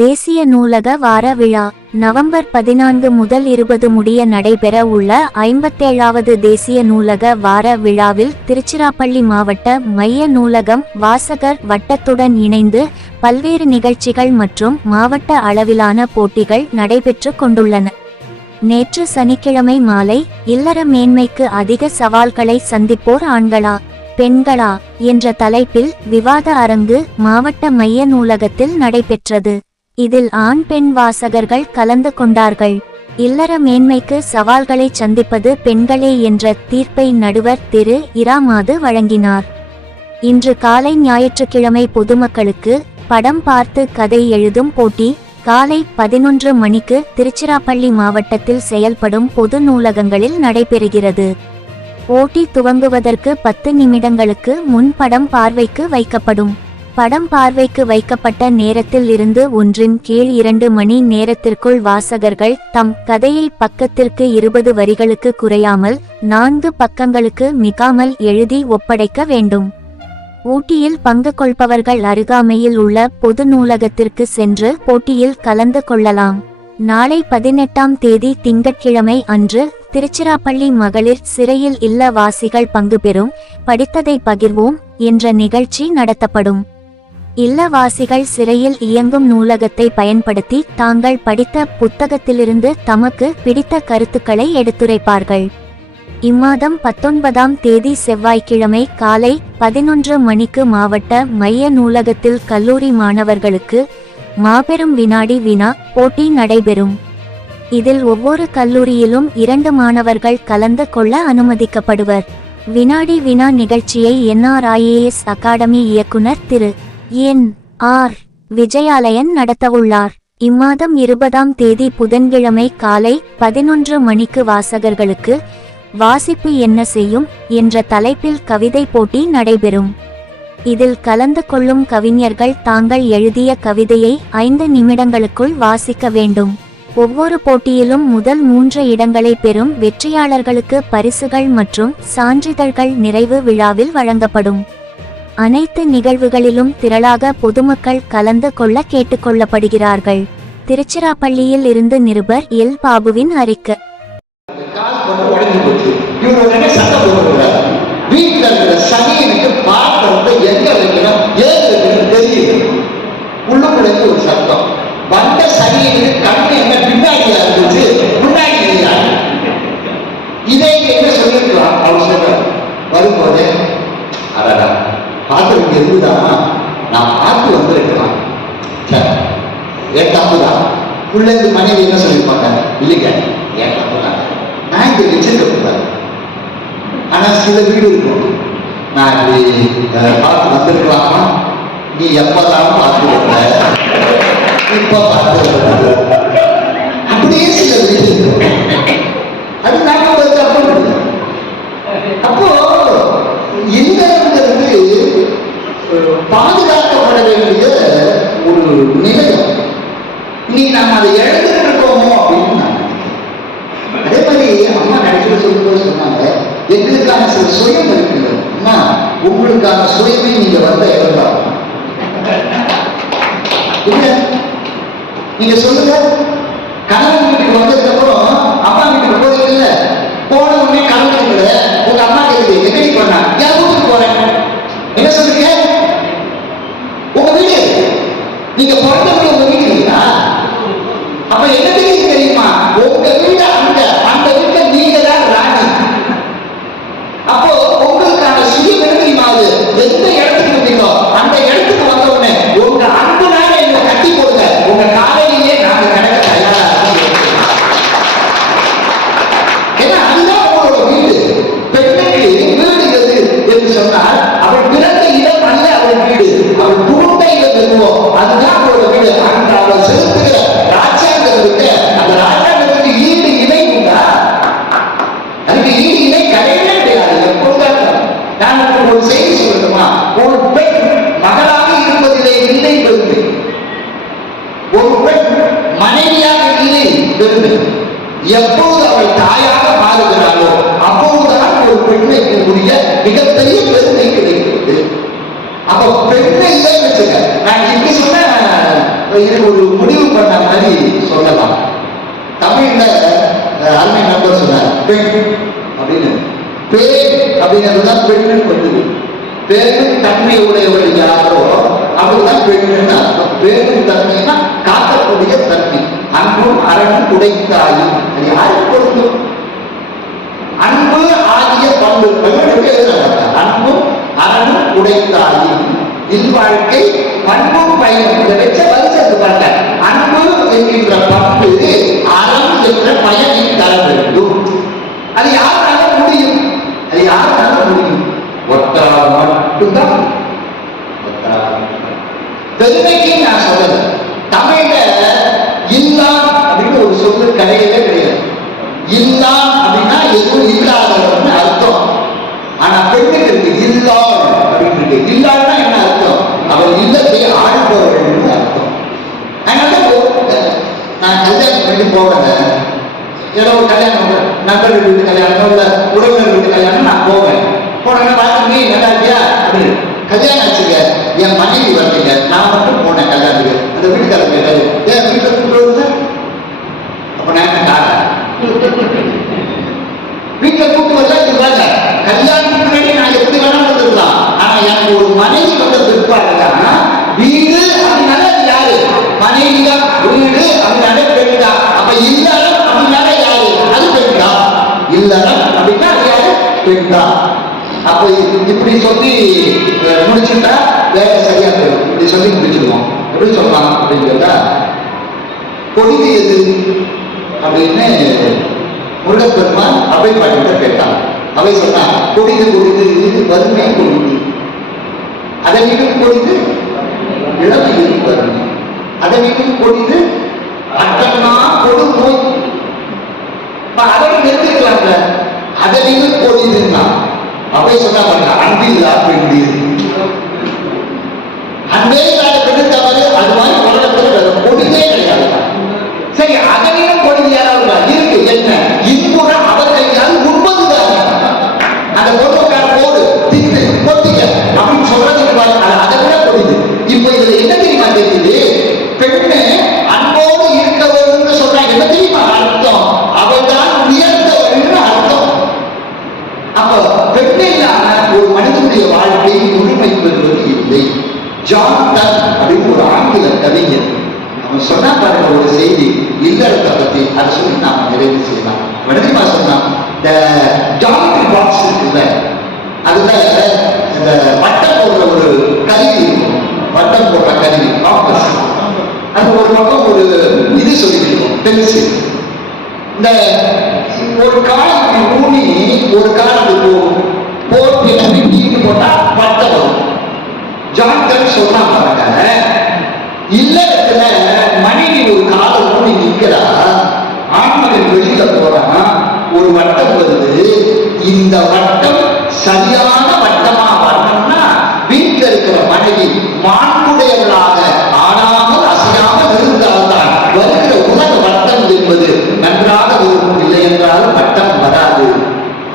தேசிய நூலக வார விழா நவம்பர் 14 முதல் 20 முடிய நடைபெற உள்ள 57வது தேசிய நூலக வார விழாவில் திருச்சிராப்பள்ளி மாவட்ட மைய நூலகம் வாசகர் வட்டத்துடன் இணைந்து பல்வேறு நிகழ்ச்சிகள் மற்றும் மாவட்ட அளவிலான போட்டிகள் நடைபெற்று கொண்டுள்ளன. நேற்று சனிக்கிழமை மாலை இல்லற மேன்மைக்கு அதிக சவால்களை சந்திப்போர் ஆண்களா பெண்களா என்ற தலைப்பில் விவாத அரங்கு மாவட்ட மைய நூலகத்தில் நடைபெற்றது. இதில் ஆண் பெண் வாசகர்கள் கலந்து கொண்டார்கள். இல்லற மேன்மைக்கு சவால்களை சந்திப்பது பெண்களே என்ற தீர்ப்பை நடுவர் திரு இராமாது வழங்கினார். இன்று காலை ஞாயிற்றுக்கிழமை பொதுமக்களுக்கு படம் பார்த்து கதை எழுதும் போட்டி காலை 11 மணிக்கு திருச்சிராப்பள்ளி மாவட்டத்தில் செயல்படும் பொது நூலகங்களில் நடைபெறுகிறது. போட்டி துவங்குவதற்கு 10 நிமிடங்களுக்கு முன் படம் பார்வைக்கு வைக்கப்படும். படம் பார்வைக்கு வைக்கப்பட்ட நேரத்தில் இருந்து 1/2 மணி நேரத்திற்குள் வாசகர்கள் தம் கதையை பக்கத்திற்கு 20 வரிகளுக்கு குறையாமல் 4 பக்கங்களுக்கு மிகாமல் எழுதி ஒப்படைக்க வேண்டும். ஊட்டியில் பங்கு கொள்பவர்கள் அருகாமையில் உள்ள பொது நூலகத்திற்கு சென்று போட்டியில் கலந்து கொள்ளலாம். நாளை 18ஆம் தேதி திங்கட்கிழமை அன்று திருச்சிராப்பள்ளி மகளிர் சிறையில் இல்ல வாசிகள் பங்கு பெறும் படித்ததை பகிர்வோம் என்ற நிகழ்ச்சி நடத்தப்படும். இல்லவாசிகள் சிறையில் இயங்கும் நூலகத்தை பயன்படுத்தி தாங்கள் படித்த புத்தகத்திலிருந்து தமக்கு பிடித்த கருத்துக்களை எடுத்துரைப்பார்கள். இம்மாதம் 19ஆம் தேதி செவ்வாய்க்கிழமை காலை 11 மணிக்கு மாவட்ட மைய நூலகத்தில் கல்லூரி மாணவர்களுக்கு மாபெரும் வினாடி வினா போட்டி நடைபெறும். இதில் ஒவ்வொரு கல்லூரியிலும் 2 மாணவர்கள் கலந்து கொள்ள அனுமதிக்கப்படுவர். வினாடி வினா நிகழ்ச்சியை NRIAS அகாடமி இயக்குனர் திரு N.R. விஜயாலயன் நடத்தவுள்ளார். இம்மாதம் 20ஆம் தேதி புதன்கிழமை காலை 11 மணிக்கு வாசகர்களுக்கு வாசிப்பு என்ன செய்யும் என்ற தலைப்பில் கவிதை போட்டி நடைபெறும். இதில் கலந்து கொள்ளும் கவிஞர்கள் தாங்கள் எழுதிய கவிதையை 5 நிமிடங்களுக்குள் வாசிக்க வேண்டும். ஒவ்வொரு போட்டியிலும் முதல் 3 இடங்களை பெறும் வெற்றியாளர்களுக்கு பரிசுகள் மற்றும் சான்றிதழ்கள் நிறைவு விழாவில் வழங்கப்படும். அனைத்து நிகழ்வுகளிலும் திரளாக பொதுமக்கள் கலந்து கொள்ள கேட்டுக்கொள்ளப்படுகிறார்கள். திருச்சிராப்பள்ளியில் இருந்து நிருபர் எல் பாபுவின் அறிக்கை. வீட்டில் இருக்கிற சனியனுக்கு பாத்திரத்தை எங்க வைக்கணும் ஏன் வைக்கணும் தெரியுது. உள்ளுக்குள்ளே ஒரு சத்தம் வந்த சனியனுக்கு கண்ணு என்ன பின்னாடியா இருந்துச்சு முன்னாடி இல்லையா. இதை என்ன சொல்லிருக்கலாம். அவர் சொல்ற வரும்போது அடடா பாத்திரம் இருந்துதான் நான் பார்த்து வந்திருக்கலாம். என் தப்புதான். பிள்ளைங்க மனைவி என்ன சொல்லியிருப்பாங்க, இல்லைங்க என் தப்புதான், நான் இங்க வச்சிருக்க கூடாது. ஆனா சில வீடு இருக்கும், நான் இப்படி பார்த்து வந்திருக்கலாமா, நீ எப்பதான் பார்த்து வந்த இப்ப பார்த்து அப்படியே சில வீடு இருக்கும். அது நாம தப்பு. அப்போ இல்லைங்கிறது பாதுகாக்கப்பட வேண்டிய ஒரு நிலையம். இன்னைக்கு நாம் அதை எழுந்துட்டு இருக்கோமோ அப்படின்னு நான் நினைக்கிறேன். அதே மாதிரி அம்மா நடிக்கிற சொல்லும்போது சொன்னாங்க, எங்களுக்கான சில சுயம் இருக்குது. அம்மா உங்களுக்கான சுயமே நீங்க வந்த இடம் இல்ல. நீங்க சொல்லுங்க, கணவன் வீட்டுக்கு வந்ததுக்கு அப்புறம் அம்மா வீட்டுக்கு போறீங்கல்ல, போன உடனே கணவன் உங்க அம்மா கேக்குது எப்படி பண்ணா, என் வீட்டுக்கு போறேன் என்ன சொல்றீங்க, உங்க வீடு நீங்க பிறந்தவங்க உங்க வீடு இல்லையா. அப்ப என்ன தெரியுமா, உங்க வீடு அந்த வீட்டை நீங்க தான் ராணி. அப்போ உங்களுக்கான சுயம் என்ன தெரியுமா, அது எந்த இடத்துக்கு வந்தீங்களோ அந்த இடத்துக்கு வந்த உடனே உங்க அன்புனால எங்களை கட்டி போடுங்க, உங்க காலையிலேயே நாங்க கிடக்க தயாரா. ஏன்னா அதுதான் உங்களோட வீடு. பெண்ணுக்கு வீடு எது என்று சொன்னால் அவள் பிறந்த இடம் அல்ல அவள் வீடு, அவள் பூண்ட இடம் எதுவோ அதுதான் அவளோட வீடு. அந்த அவள் செலுத்துகிற ராஜாங்கிறதுக்கு அந்த ராஜாங்கிறதுக்கு ஈடு இணை உண்டா? அதுக்கு ஈடு இணை கிடையவே கிடையாது. எப்போதுதான் நான் ஒரு செய்தி சொல்லணுமா, ஒரு பெண் மகளாக இருப்பதிலே இல்லை பெருமை, ஒரு பெண் மனைவியாக இல்லை பெருமை. எப்போது அவள் தாயாக மாறுகிறாளோ அப்போதுதான் ஒரு பெண்மைக்கு உரிய மிகப்பெரிய பெருமை கிடைக்கிறது. அப்ப பெண்ணை இல்லைன்னு வச்சுக்க, நான் இப்படி சொன்ன இதுக்கு ஒரு முடிவு பண்ண மாதிரி சொல்லலாம். தமிழ்ல அருமை நண்பர் சொன்னார் பெண் அப்படின்னு. பேர் அப்படிங்கிறதுதான் பெண்ணு கொண்டு பேரும் தன்மை உடையவர்கள் யாரோ அவர்தான் பெண்ணுன்னா பேரும் தன்மைன்னா காக்கக்கூடிய தன்மை. அன்பும் அரணும் உடைத்தாயும் அது யாருக்கு பொருந்தும்? அன்பு ஆகிய பண்பு அன்பும் அரணும் உடைத்தாயும் இல்வாழ்க்கை பண்பும் பயனும் இதை வச்ச வரிசை பாருங்க. அன்பு என்கின்ற பண்பு அறம் என்ற பயனை தர வேண்டும். அது யாருனால முடியும்? அது யாருனால முடியும்? ஒத்தரால் மட்டும்தான். பெருமைக்கு நான் சொல்லல. தமிழ்ல இல்லாம் அப்படின்னு ஒரு சொல்லு கிடையவே கிடையாது. இல்லாம் அப்படின்னா எதுவும் இல்லாதவர்னு அர்த்தம். ஆனா பெண்ணுக்கு இருக்கு இல்லாள் அப்படின்னு இருக்கு. இல்லாள்னா என்ன அர்த்தம்? அவர் இல்லத்தை ஆழ்பவர்கள் அர்த்தம். அதனால நான் கல்யாணம் பண்ணி போவேன். ஏதோ ஒரு கல்யாணம் நண்பர்கள் வீட்டு கல்யாணம் இல்ல உறவினர் வீட்டு கல்யாணம் நான் போவேன். போனேன்னா பார்த்து நீ நல்லா இருக்கியா அப்படின்னு கல்யாணம் ஆச்சுங்க. என் மனைவி வரலைங்க, நான் மட்டும் போனேன் கல்யாணத்துக்கு. அந்த வீட்டுக்காரர் கேட்டாரு, ஏன் வீட்டை கூப்பிட்டு வருது? அப்ப நான் என்ன காட்டேன்? வீட்டை கூப்பிட்டு வரல சொல்றாங்க. கல்யாணத்துக்கு முன்னாடி நான் எப்படி வேணாலும் வந்துருக்கலாம். ஆனா எனக்கு ஒரு மனைவி வந்த பிற்பாடுதான் வீடு அப்படின்னால அது யாரு? மனைவி தான். வீடு அப்படின்னாலே பெண் தான். அப்ப இல்லறம் அப்படின்னாலே யாரு? அது பெண் தான். இல்லறம் அப்படின்னா அது யாரு? பெண் தான். அப்ப இப்படி சொல்லி முடிச்சுட்டா வேலை சரியா போயிடும். இப்படி சொல்லி முடிச்சிருவோம். எப்படி சொல்லலாம் அப்படின்னு கேட்டா, கொடிது எது அப்படின்னு முருகப்பெருமான் அவை பாட்டு கேட்டான். அவை சொன்னா கொடிது கொடிது இது வறுமை கொடிது, அதை மீண்டும் கொடிது இளமையில் வறுமை, அதை மீண்டும் கொடிது அட்டம்னா கொடு நோய். அதை நிறுத்திக்கலாம்ல. அதை மீண்டும் கொடிதுன்னா அவை சொன்னா பாருங்க, அன்பில்லா பெண்ணு அன்பே இல்லாத பெண்ணு தவறு. அது மாதிரி உலகத்தில் கொடிதே கிடையாது. சரி, அதனையும் கொடிது யாராவது இருக்கு என்ன? இன்புற அவர் கையால் உண்பதுதான். அந்த பொருளுக்கான போடு தின்னு கொத்திக்க அப்படின்னு சொல்றதுக்கு பாருங்க, அதை விட கொடிது. இப்ப இதுல என்ன தெரியுமா தெரியுது? பெண்ணு அன்போடு இருக்கவர்னு சொன்னா என்ன தெரியுமா அர்த்தம்? அவள் தான் உயர்ந்தவர்னு அர்த்தம். அப்ப பெண்ணு இல்லாம ஒரு மனிதனுடைய வாழ்க்கை முழுமை பெறுவது இல்லை. ஜான்டன் அப்படின்னு ஒரு ஆங்கில கவிஞர் அவன் சொன்னா பாருங்க ஒரு செய்தி இல்லறத்தை பத்தி. அதை சொல்லி நாம நிறைவு செய்யலாம். வடதிமா சொன்னா இந்த ஜாமெட்ரி பாக்ஸ் இருக்குல்ல, அதுல இந்த வட்டம் போடுற ஒரு கருவி இருக்கும். வட்டம் போடுற கருவி காம்பஸ். அது ஒரு பக்கம் ஒரு இது சொல்லிருக்கும் பென்சில். இந்த ஒரு காலம் ஊனி ஒரு காலத்துக்கு போட்டு நீட்டு போட்டா வட்டம் வரும். ஜான்டன் சொன்னா பாருங்க, இல்லறத்துல மனைவி ஒரு காலம் ஊனி நிக்கிறா, ஆண்மகன் வெளியில போறான், ஒரு வட்டம் வருது. இந்த வட்டம் சரியான வட்டமா வரணும்னா வீட்டில் இருக்கிற மனைவி மாண்புடையவளாக ஆடாமல் அசையாமல் இருந்தால்தான் வருகிற உலக வட்டம் என்பது நன்றாக வரும். இல்லை என்றால் வட்டம் வராது.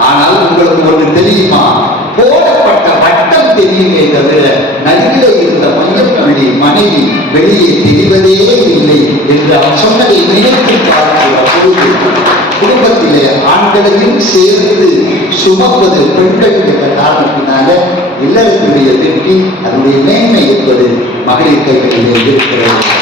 ஆனால் உங்களுக்கு ஒன்று தெரியுமா? போடப்பட்ட வட்டம் தெரியுமே தவிர நடுவிலே இருந்த மையப்புள்ளி மனைவி வெளியே தெரிவதே இல்லை என்று அவர் சொன்னதை நினைத்து பார்க்கிற பொழுது குடும்பத்திலே ஆண்களையும் சேர்ந்து சுமப்பது பெண்கள் என்ற காரணத்தினால இல்லறத்தினுடைய வெற்றி, அதனுடைய மேன்மை என்பது மகளிர் கைகளிலே இருக்கிறது.